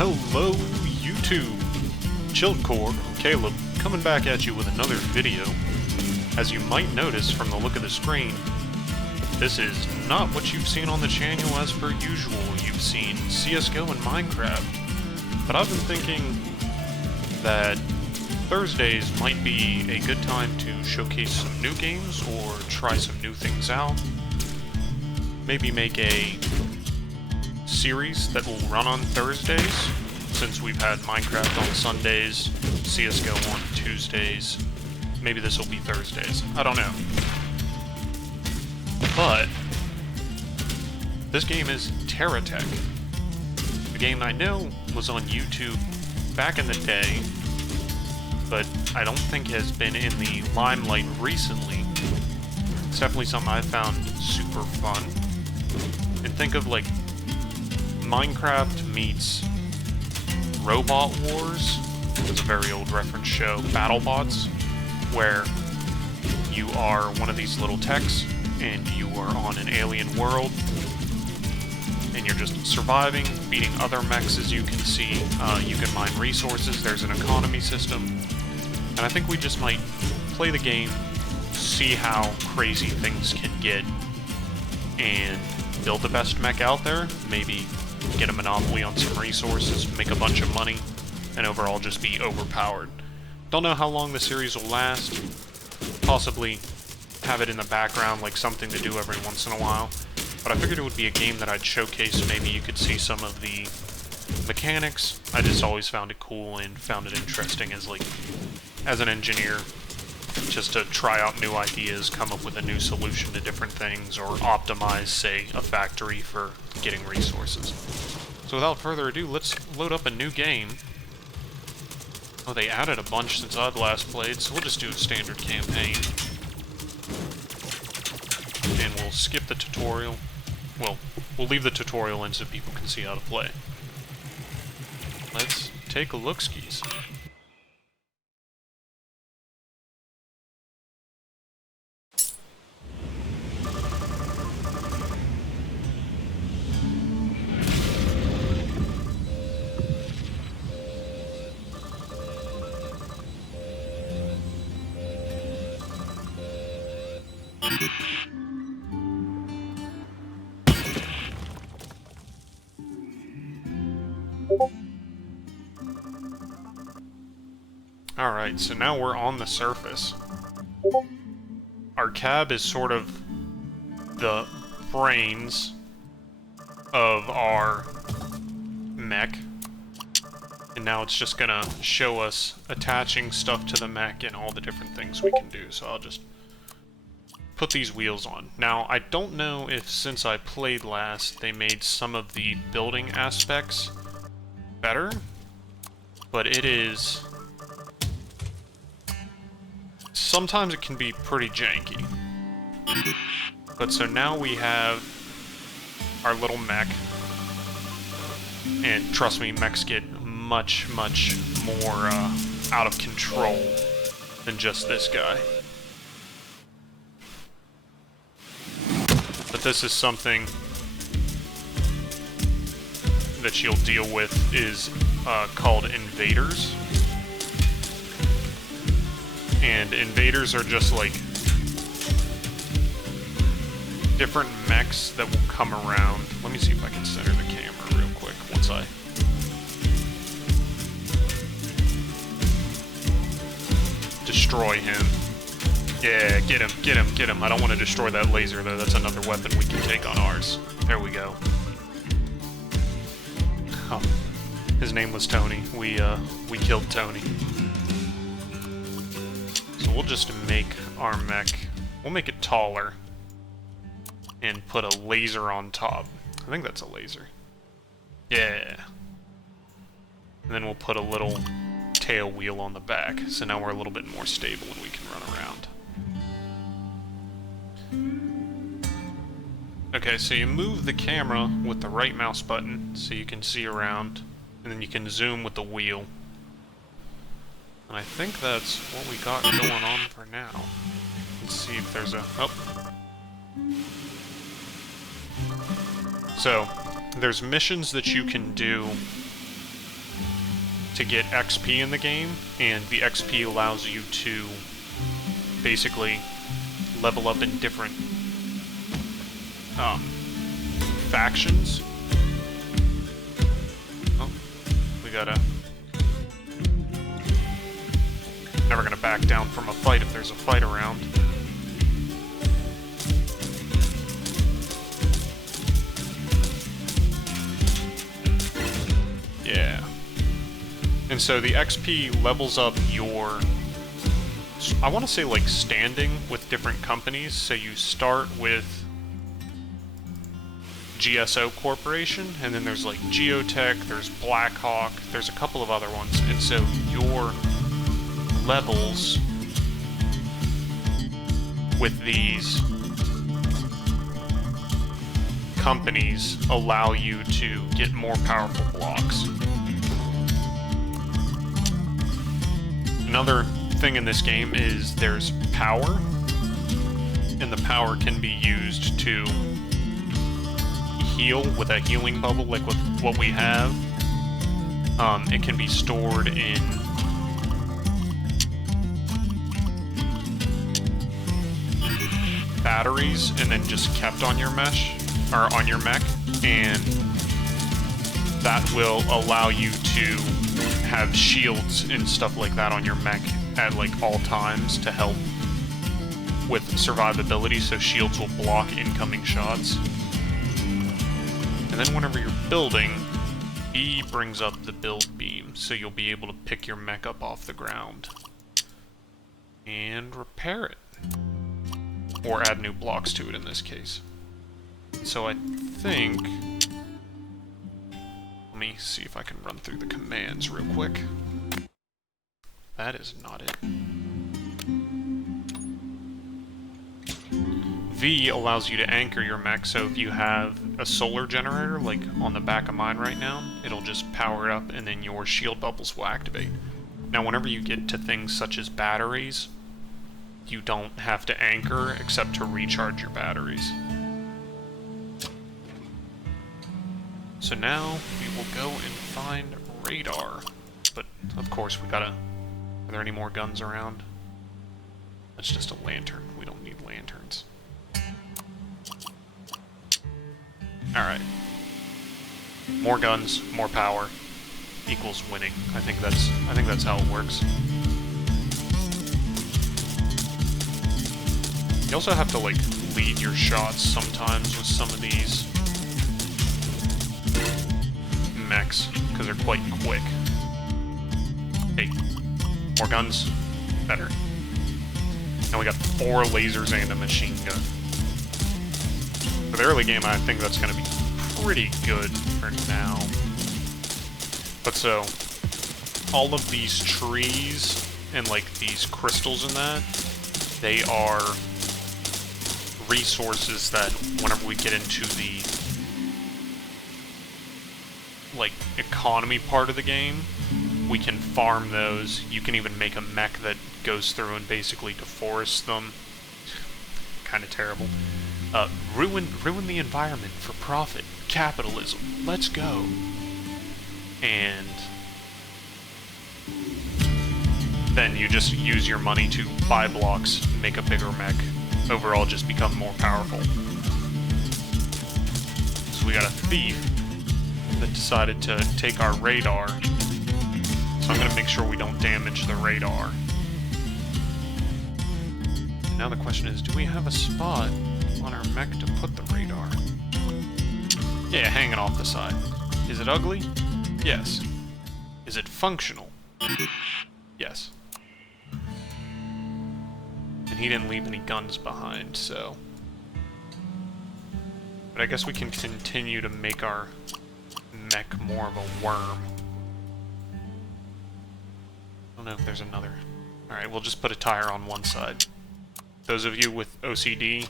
Hello, YouTube! Chilledcore, Caleb, coming back at you with another video. As you might notice from the look of the screen, this is not what you've seen on the channel as per usual. You've seen CSGO and Minecraft. But I've been thinking that Thursdays might be a good time to showcase some new games or try some new things out. Maybe make a series that will run on Thursdays, since we've had Minecraft on Sundays, CSGO on Tuesdays. Maybe this will be Thursdays. I don't know. But this game is Terra Tech. A game I know was on YouTube back in the day, but I don't think has been in the limelight recently. It's definitely something I found super fun. And think of like Minecraft meets Robot Wars. It's a very old reference show, BattleBots, where you are one of these little techs and you are on an alien world and you're just surviving, beating other mechs as you can see. You can mine resources, there's an economy system, and I think we just might play the game, see how crazy things can get, and build the best mech out there, maybe get a monopoly on some resources, make a bunch of money, and overall just be overpowered. Don't know how long the series will last. Possibly have it in the background, like something to do every once in a while. But I figured it would be a game that I'd showcase. Maybe you could see some of the mechanics. I just always found it cool and found it interesting as an engineer, just to try out new ideas, come up with a new solution to different things, or optimize, say, a factory for getting resources. So without further ado, let's load up a new game. Oh, they added a bunch since I've last played, so we'll just do a standard campaign. And we'll skip the tutorial. Well, we'll leave the tutorial in so people can see how to play. Let's take a look-skis. Alright, so now we're on the surface. Our cab is sort of the brains of our mech. And now it's just gonna show us attaching stuff to the mech and all the different things we can do. So I'll just put these wheels on. Now, I don't know if since I played last, they made some of the building aspects better, but it is... sometimes it can be pretty janky. But so now we have our little mech, and trust me, mechs get much, much more out of control than just this guy. But this is something that you'll deal with is called invaders. And invaders are just like different mechs that will come around. Let me see if I can center the camera real quick once I... destroy him. Yeah, get him, get him, get him. I don't want to destroy that laser though, that's another weapon we can take on ours. There we go. Oh, his name was Tony. We killed Tony. So we'll just make our mech, we'll make it taller, and put a laser on top. I think that's a laser. Yeah. And then we'll put a little tail wheel on the back, so now we're a little bit more stable and we can run around. Okay, so you move the camera with the right mouse button so you can see around, and then you can zoom with the wheel. And I think that's what we got going on for now. Let's see if there's a... oh. So, there's missions that you can do to get XP in the game, and the XP allows you to basically level up in different factions. Oh, we gotta... Never gonna back down from a fight if there's a fight around. Yeah. And so the XP levels up your, I want to say, like, standing with different companies. So you start with GSO Corporation, and then there's like Geotech, there's Blackhawk, there's a couple of other ones. And so your levels with these companies allow you to get more powerful blocks. Another thing in this game is there's power, and the power can be used to heal with a healing bubble, like with what we have. It can be stored in batteries and then just kept on your mesh, or on your mech, and that will allow you to have shields and stuff like that on your mech at like all times to help with survivability, so shields will block incoming shots. And then whenever you're building, B brings up the build beam, so you'll be able to pick your mech up off the ground and repair it, or add new blocks to it in this case. So I think... Let me see if I can run through the commands real quick. That is not it. V allows you to anchor your mech, so if you have a solar generator, like on the back of mine right now, it'll just power it up and then your shield bubbles will activate. Now whenever you get to things such as batteries, you don't have to anchor except to recharge your batteries. So now we will go and find radar. But of course we gotta... Are there any more guns around? That's just a lantern. We don't need lanterns. Alright. More guns, more power equals winning. I think that's how it works. You also have to, like, lead your shots sometimes with some of these mechs, because they're quite quick. Hey, more guns, better. Now we got 4 lasers and a machine gun. For the early game, I think that's going to be pretty good for now. But so, all of these trees and, like, these crystals and that, they are resources that whenever we get into the like economy part of the game, we can farm those. You can even make a mech that goes through and basically deforests them. Kind of terrible. Ruin the environment for profit. Capitalism. Let's go. And then you just use your money to buy blocks, make a bigger mech. Overall, just become more powerful. So we got a thief that decided to take our radar. So I'm going to make sure we don't damage the radar. Now the question is, do we have a spot on our mech to put the radar? Yeah, hanging off the side. Is it ugly? Yes. Is it functional? Yes. And he didn't leave any guns behind, so... But I guess we can continue to make our mech more of a worm. I don't know if there's another... Alright, we'll just put a tire on one side. Those of you with OCD,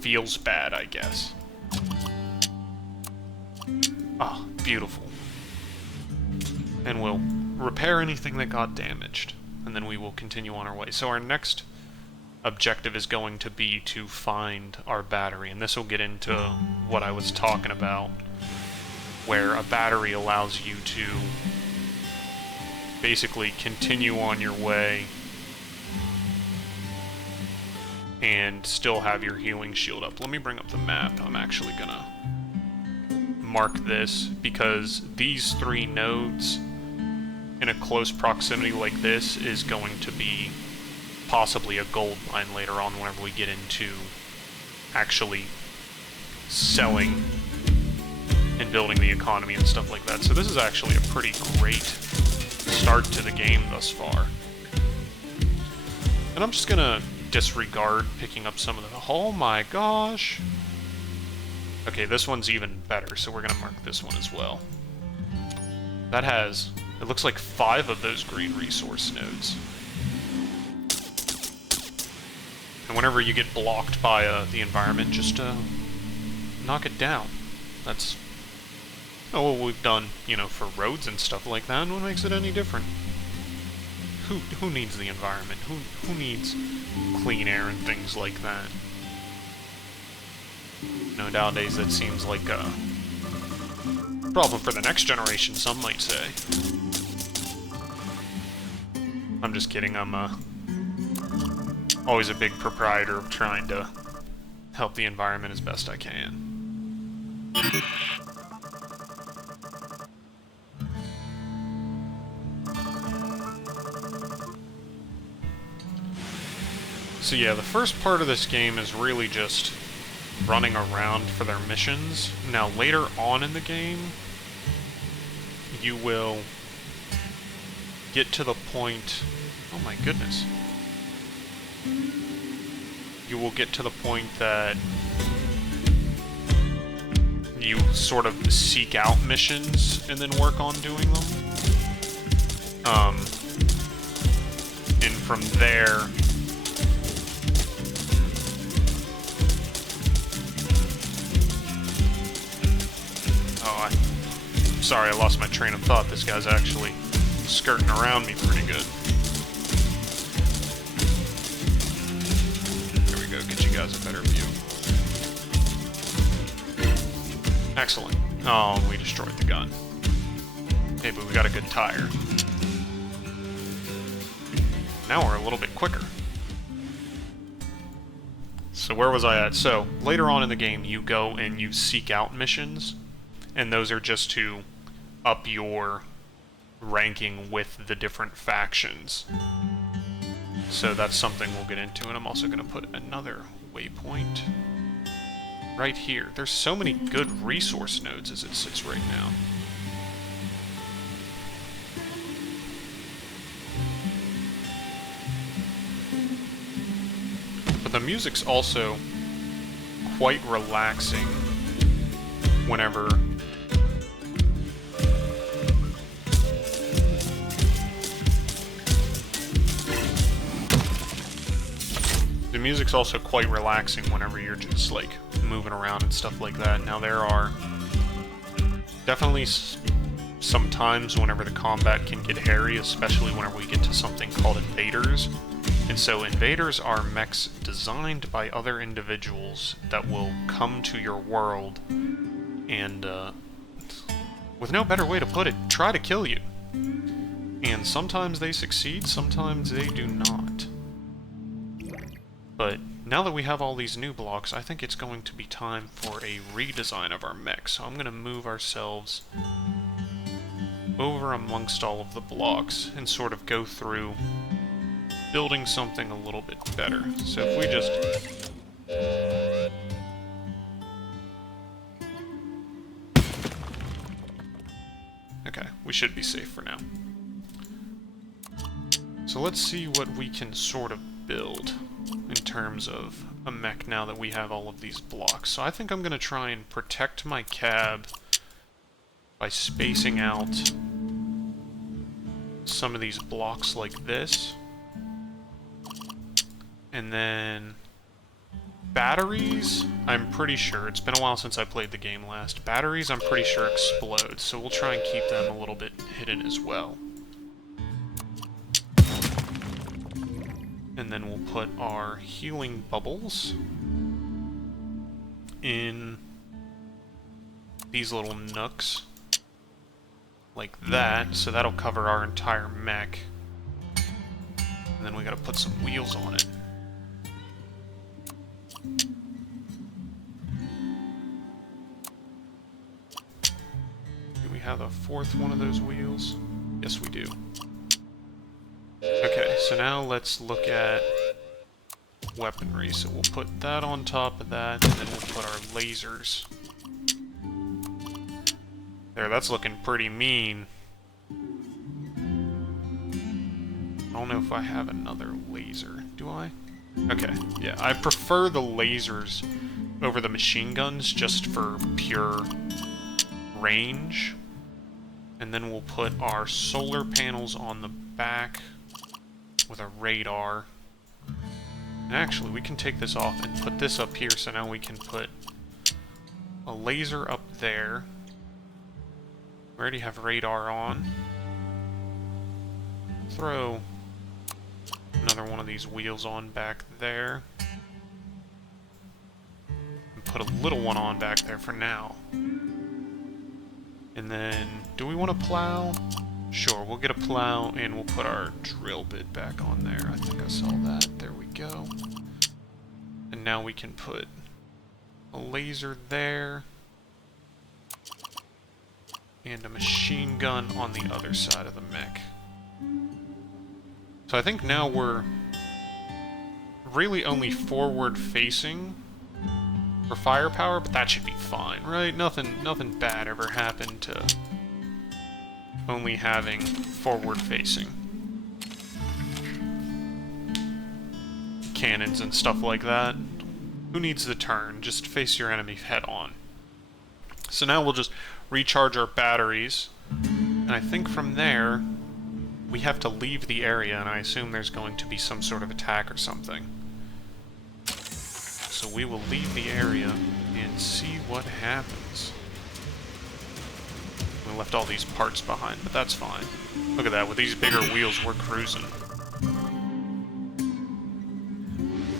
feels bad, I guess. Ah, beautiful. And we'll repair anything that got damaged, and then we will continue on our way. So our next objective is going to be to find our battery, and this will get into what I was talking about where a battery allows you to basically continue on your way and still have your healing shield up. Let me bring up the map. I'm actually gonna mark this because these 3 nodes in a close proximity like this is going to be possibly a gold mine later on whenever we get into actually selling and building the economy and stuff like that. So this is actually a pretty great start to the game thus far. And I'm just gonna disregard picking up some of the... Oh my gosh! Okay, this one's even better, so we're gonna mark this one as well. That has... It looks like 5 of those green resource nodes. And whenever you get blocked by the environment, just knock it down. That's what we've done, you know, for roads and stuff like that. What makes it any different? Who needs the environment? Who needs clean air and things like that? You know, nowadays that seems like a problem for the next generation, some might say. I'm just kidding, I'm always a big proprietor of trying to help the environment as best I can. So yeah, the first part of this game is really just running around for their missions. Now later on in the game, you will get to the point... Oh my goodness. You will get to the point that you sort of seek out missions and then work on doing them. And from there... Oh, I'm sorry, I lost my train of thought. This guy's actually skirting around me pretty good. There we go, get you guys a better view. Excellent. Oh, we destroyed the gun. Hey, but we got a good tire. Now we're a little bit quicker. So where was I at? So, later on in the game, you go and you seek out missions, and those are just to up your ranking with the different factions. So that's something we'll get into, and I'm also going to put another waypoint right here. There's so many good resource nodes as it sits right now. But the music's also quite relaxing whenever the music's also quite relaxing whenever you're just like moving around and stuff like that. Now there are definitely some times whenever the combat can get hairy, especially whenever we get to something called invaders. And so invaders are mechs designed by other individuals that will come to your world and, with no better way to put it, try to kill you. And sometimes they succeed, sometimes they do not. But now that we have all these new blocks, I think it's going to be time for a redesign of our mech. So I'm going to move ourselves over amongst all of the blocks and sort of go through building something a little bit better. So if we just... Okay, we should be safe for now. So let's see what we can sort of build in terms of a mech now that we have all of these blocks. So I think I'm going to try and protect my cab by spacing out some of these blocks like this. And then batteries, I'm pretty sure, it's been a while since I played the game last, batteries I'm pretty sure explode, so we'll try and keep them a little bit hidden as well. And then we'll put our healing bubbles in these little nooks like that, so that'll cover our entire mech. And then we gotta put some wheels on it. Do we have a fourth one of those wheels? Yes, we do. Okay, so now let's look at weaponry. So we'll put that on top of that, and then we'll put our lasers. There, that's looking pretty mean. I don't know if I have another laser. Do I? Okay, yeah, I prefer the lasers over the machine guns just for pure range. And then we'll put our solar panels on the back with a radar. And actually, we can take this off and put this up here, so now we can put a laser up there. We already have radar on. Throw another one of these wheels on back there. And put a little one on back there for now. And then, do we want to plow? Sure, we'll get a plow and we'll put our drill bit back on there. I think I saw that. There we go. And now we can put a laser there. And a machine gun on the other side of the mech. So I think now we're really only forward facing for firepower, but that should be fine, right? Nothing bad ever happened to only having forward facing cannons and stuff like that. Who needs the turn? Just face your enemy head on. So now we'll just recharge our batteries, and I think from there we have to leave the area, and I assume there's going to be some sort of attack or something. So we will leave the area and see what happens. We left all these parts behind, but that's fine. Look at that, with these bigger wheels we're cruising.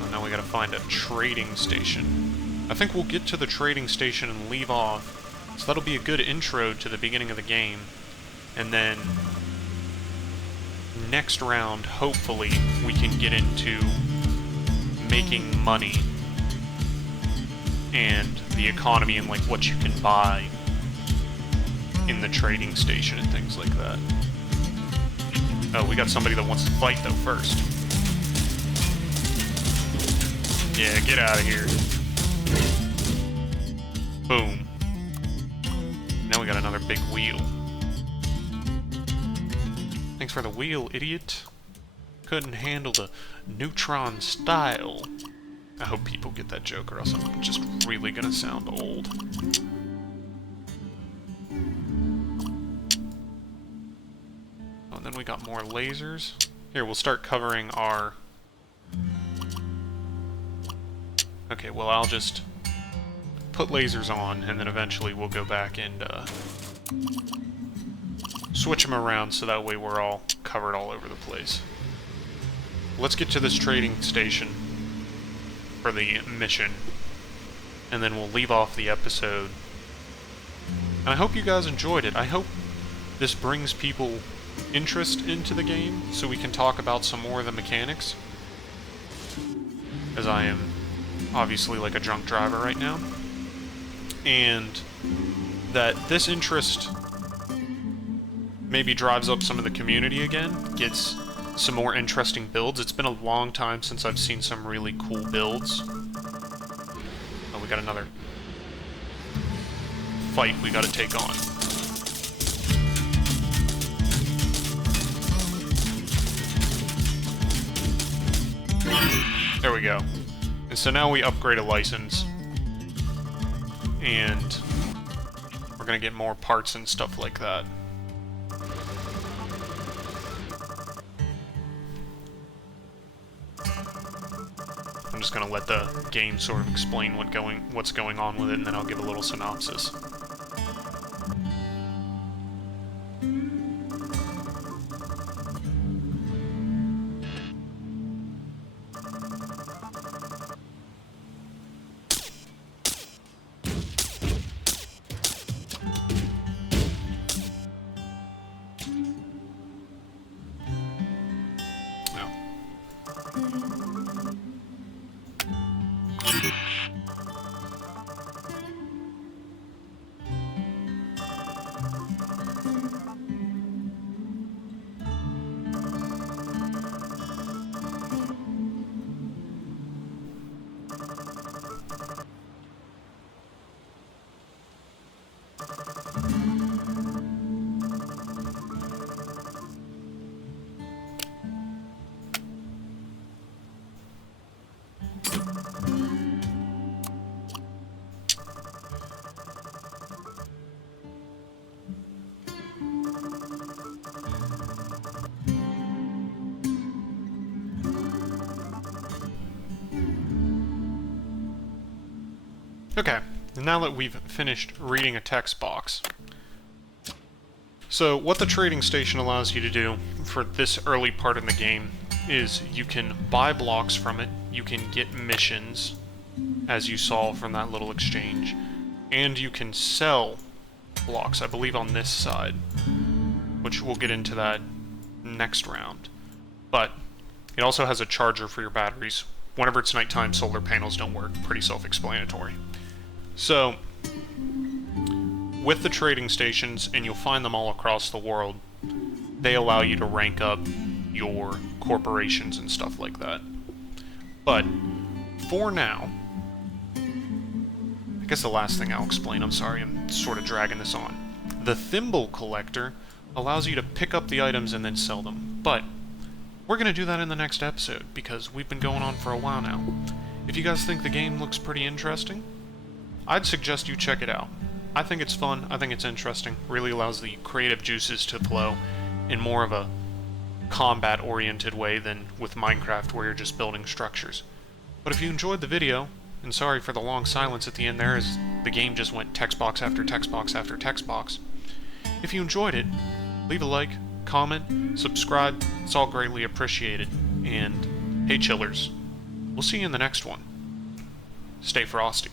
Oh, now we gotta find a trading station. I think we'll get to the trading station and leave off. So that'll be a good intro to the beginning of the game. And then next round, hopefully, we can get into making money and the economy and like what you can buy in the trading station and things like that. Oh, we got somebody that wants to fight though first. Yeah, get out of here. Boom. Now we got another big wheel. Thanks for the wheel, idiot. Couldn't handle the neutron style. I hope people get that joke, or else I'm just really gonna sound old. Oh, and then we got more lasers. Here, we'll start covering our... Okay, well, I'll just put lasers on, and then eventually we'll go back and switch them around so that way we're all covered all over the place. Let's get to this trading station for the mission, and then we'll leave off the episode. And I hope you guys enjoyed it. I hope this brings people interest into the game so we can talk about some more of the mechanics, as I am obviously like a drunk driver right now, and that this interest maybe drives up some of the community again, gets some more interesting builds. It's been a long time since I've seen some really cool builds. Oh, we got another fight we gotta take on. There we go. And so now we upgrade a license, and we're gonna get more parts and stuff like that. I'm just gonna let the game sort of explain what's going on with it, and then I'll give a little synopsis. Okay, now that we've finished reading a text box. So, what the trading station allows you to do for this early part in the game is you can buy blocks from it, you can get missions, as you saw from that little exchange, and you can sell blocks, I believe on this side, which we'll get into that next round. But it also has a charger for your batteries. Whenever it's nighttime, solar panels don't work. Pretty self-explanatory. So, with the trading stations, and you'll find them all across the world, they allow you to rank up your corporations and stuff like that. But, for now, I guess the last thing I'll explain, I'm sorry, I'm sort of dragging this on. The thimble collector allows you to pick up the items and then sell them, but we're going to do that in the next episode, because we've been going on for a while now. If you guys think the game looks pretty interesting, I'd suggest you check it out. I think it's fun, I think it's interesting, really allows the creative juices to flow in more of a combat-oriented way than with Minecraft where you're just building structures. But if you enjoyed the video, and sorry for the long silence at the end there as the game just went text box after text box after text box, if you enjoyed it, leave a like, comment, subscribe, it's all greatly appreciated. And, hey chillers, we'll see you in the next one. Stay frosty.